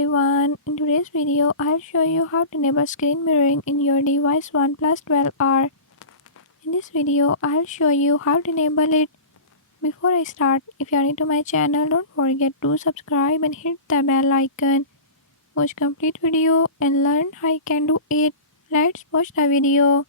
everyone, in today's video I'll show you how to enable screen mirroring in your device OnePlus 12R. In this video I'll show you how to enable it. Before I start, if you are new to my channel, don't forget to subscribe and hit the bell icon. Watch complete video and learn how you can do it. Let's watch the video.